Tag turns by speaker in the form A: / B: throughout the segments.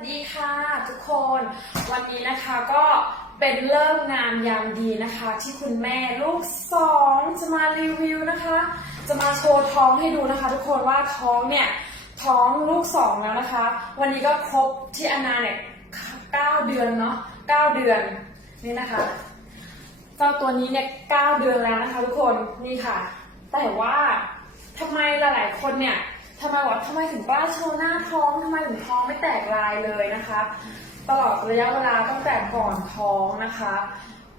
A: วัสดีค่ะทุกคนวันนี้นะคะก็เป็นเริ่มงามยามดีนะคะ ที่คุณแม่ลูกสองจะมารีวิวนะคะ จะมาโชว์ท้องให้ดูนะคะ ทุกคนว่าท้องเนี่ยท้องลูกสองแล้วนะคะ วันนี้ก็ครบที่อนาเนี่ยเก้าเดือนเนาะเก้าเดือนนี่นะคะเจ้าตัวนี้เนี่ยเก้าเดือนแล้วนะคะ ทุกคนนี่ค่ะ แต่ว่าทำไมหลายๆคนเนี่ย ทำไมวะทำไมถึงกล้าโชว์หน้าท้องทำไมถึงท้องไม่แตกลายเลยนะคะ ตลอดระยะเวลาตั้งแต่ก่อนท้องนะคะ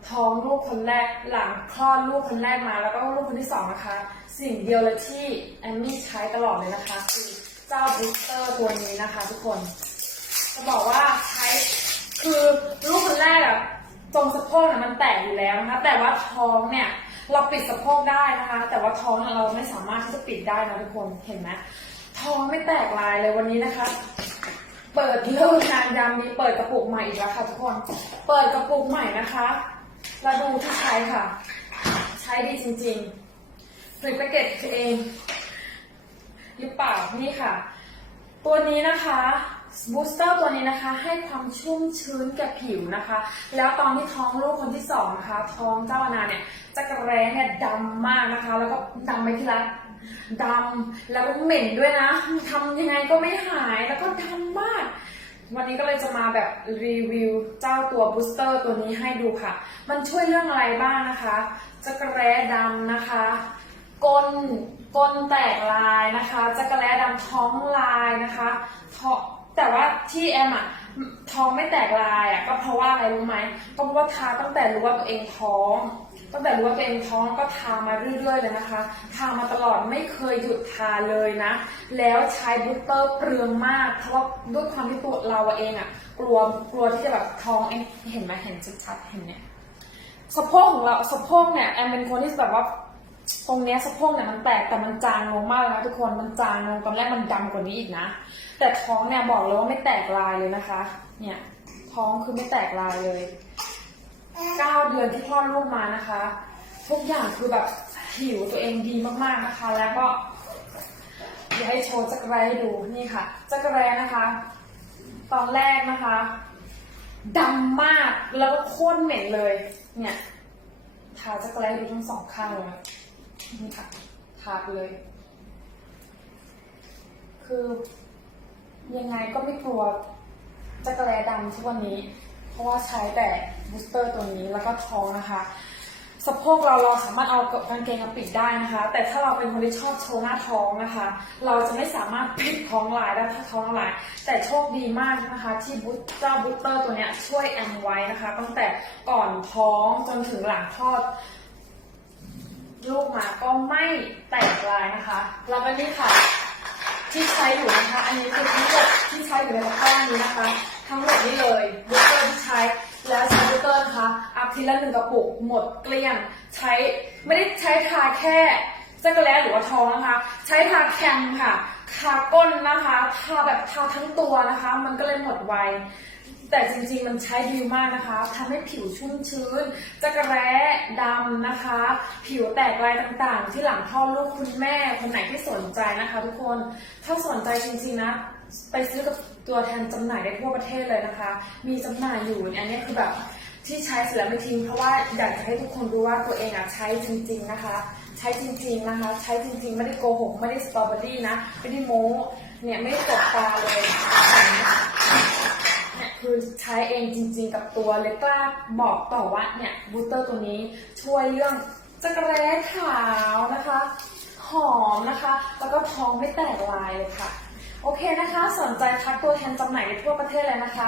A: ท้องลูกคนแรกหลังคลอดลูกคนแรกมา แล้วก็ลูกคนที่สองนะคะ สิ่งเดียวเลยที่แอมมี่ใช้ตลอดเลยนะคะ คือเจ้าบูสเตอร์ตัวนี้นะคะ ทุกคนจะบอกว่าใช้คือลูกคนแรกอะตรงสะโพกเนี่ยมันแตกอยู่แล้วนะคะ แต่ว่าท้องเนี่ยเราปิดสะโพกได้นะคะ แต่ว่าท้องเนี่ยเราไม่สามารถที่จะปิดได้นะทุกคน เห็นไหม ท้องไม่แตกลายเลยวันนี้นะคะ เปิดเริ่มงานยามนี้เปิดกระปุกใหม่อีกแล้วค่ะทุกคน เปิดกระปุกใหม่นะคะเราดูที่ใช้ค่ะ ใช้ดีจริงๆผลิตแพ็กเกจเอง หรือเปล่านี่ค่ะ ตัวนี้นะคะบูสเตอร์ตัวนี้นะคะให้ความชุ่มชื้นแก่ผิวนะคะ แล้วตอนที่ท้องลูกคนที่สองนะคะ ท้องเจ้านาเนี่ยจะกระแร้เนี่ยดำมากนะคะ แล้วก็ดำไปที่รัก ดำแล้วก็เหม็นด้วยนะทำยังไงก็ไม่หายแล้วก็ดำมาก วันนี้ก็เลยจะมาแบบรีวิวเจ้าตัวบูสเตอร์ตัวนี้ให้ดูค่ะ มันช่วยเรื่องอะไรบ้างนะคะจะกระแร้ดำนะคะก้นก้นแตกลายนะคะจักระแล้ดำท้องลายนะคะท้องแต่ว่าที่แอมอะท้องไม่แตกลายอะก็เพราะว่าอะไรรู้ไหมก็เพราะว่าทาตั้งแต่รู้ว่าตัวเองท้อง ตั้งแต่รู้ว่าตัวเองท้องก็ทามาเรื่อยๆเลยนะคะ ทามาตลอดไม่เคยหยุดทาเลยนะ แล้วใช้บูสเตอร์เปลืองมาก เพราะด้วยความที่ตัวเราเองอะกลัวกลัวที่จะแบบท้องเองเห็นไหมเห็นชัดๆเห็นเนี่ยสะโพกของเราสะโพกเนี่ยแอมเป็นคนที่แบบว่าตรงเนี้ยสะโพกเนี่ยมันแตกแต่มันจางลงมากเลยนะทุกคนมันจางลงตอนแรกมันดำกว่านี้อีกนะ แต่ท้องเนี่ยบอกเลยว่าไม่แตกลายเลยนะคะ เนี่ยท้องคือไม่แตกลายเลย เก้าเดือนที่คลอดลูกมานะคะ ทุกอย่างคือแบบผิวตัวเองดีมากๆนะคะ แล้วก็เดี๋ยวให้โชว์จักรแร้ดูนี่ค่ะ จักรแร้นะคะ ตอนแรกนะคะดำมากแล้วก็โค่นเหม็นเลย เนี่ยทาจักรแร้ดูทั้งสองข้างเลยนะนี่ค่ะทาไปเลย คือยังไงก็ไม่กลัวจักรแร้ดำทุกวันนี้ เพราะว่าใช้แต่ บูสเตอร์ตัวนี้แล้วก็ท้องนะคะสะโพกเราเราสามารถเอากางเกงมาปิดได้นะคะ แต่ถ้าเราเป็นคนที่ชอบโชว์หน้าท้องนะคะ เราจะไม่สามารถปิดท้องลายได้ถ้าท้องลาย แต่โชคดีมากนะคะ ที่บูสเจ้าบูสเตอร์ตัวเนี้ยช่วยแอมไว้นะคะ ตั้งแต่ก่อนท้องจนถึงหลังคลอดลูกมาก็ไม่แตกลายนะคะ แล้วก็นี่ค่ะที่ใช้อยู่นะคะ อันนี้คือทั้งหมดที่ใช้อยู่ในตะกร้านี้นะคะ ทั้งหมดนี้เลย ละหนึ่งกระปุกหมดเกลี้ยง ใช้ไม่ได้ใช้ทาแค่จักรแล้หรือว่าท้องนะคะ ใช้ทาแคมค่ะทาก้นนะคะทาแบบทาทั้งตัวนะคะ มันก็เลยหมดไวแต่จริงๆ มันใช้ดีมากนะคะทำให้ผิวชุ่มชื้นจักระแร้ดำนะคะ ผิวแตกลายต่างๆ ที่หลังคลอดลูกคุณแม่ คนไหนที่สนใจนะคะ ทุกคน ถ้าสนใจจริงๆนะ ไปซื้อกับตัวแทนจำหน่ายได้ทั่วประเทศเลยนะคะ มีจำหน่ายอยู่อันนี้คือแบบ ที่ใช้เสร็จแล้วไม่ทิ้งเพราะว่าอยากจะให้ทุกคนรู้ว่าตัวเองอะใช้จริง ๆนะคะ ใช้จริง ๆนะคะ ใช้จริง ๆ ไม่ได้โกหกไม่ได้สตรอเบอรี่นะไม่ได้โม้เนี่ยไม่ได้ตกตาเลยเนี่ยคือใช้เองจริง ๆ กับตัวเลยกล้าบอกต่อว่าเนี่ยบูสเตอร์ตัวนี้ช่วยเรื่องจักรแร้ขาวนะคะ หอมนะคะ แล้วก็ท้องไม่แตกลายเลยค่ะ โอเคนะคะ สนใจทักตัวแทนจำหน่ายในทั่วประเทศเลยนะคะ